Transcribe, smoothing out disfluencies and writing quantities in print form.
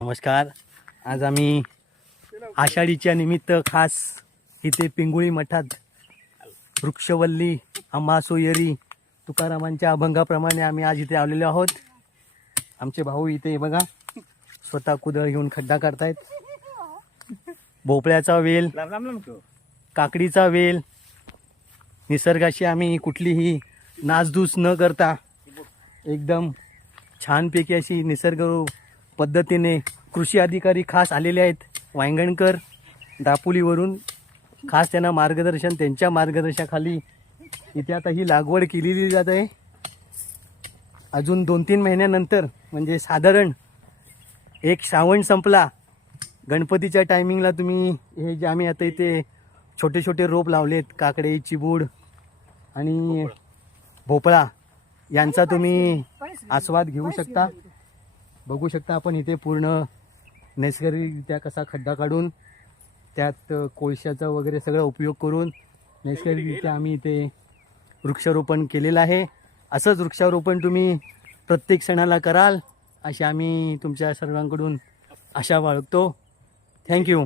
नमस्कार. आज आम्ही आषाढीच्या निमित्त खास इथे पिंगुळी मठात वृक्षवल्ली आंबा सोयरी तुकारामांच्या अभंगाप्रमाणे आम्ही आज इथे आलेलो आहोत. आमचे भाऊ इथे बघा स्वतः कुदळ घेऊन खड्डा काढतायत. भोपळ्याचा वेल, काकडीचा वेल, निसर्गाशी आम्ही कुठलीही नासधूस न करता एकदम छानपैकी अशी निसर्ग पद्धतीने कृषी अधिकारी खास आलेले आहेत वांगणकर दापोलीवरून. खास त्यांना मार्गदर्शन, त्यांच्या मार्गदर्शनाखाली इथे आता ही लागवड केलेली जात आहे. अजून 2-3 महिन्यानंतर म्हणजे साधारण एक श्रावण संपला, गणपतीच्या टायमिंगला तुम्ही हे जे आम्ही आता इथे छोटे छोटे रोप लावलेत, काकडे, चिबूड आणि भोपळा यांचा तुम्ही आस्वाद घेऊ शकता. बघू शकता आपण इथे पूर्ण नैसर्गिकरित्या कसा खड्डा काढून त्यात कोळशाचा वगैरे सगळं उपयोग करून नैसर्गिकरित्या आम्ही इथे वृक्षारोपण केलेलं आहे. असंच वृक्षारोपण तुम्ही प्रत्येक सणाला कराल अशी आम्ही तुमच्या सर्वांकडून आशा बाळगतो. थँक्यू.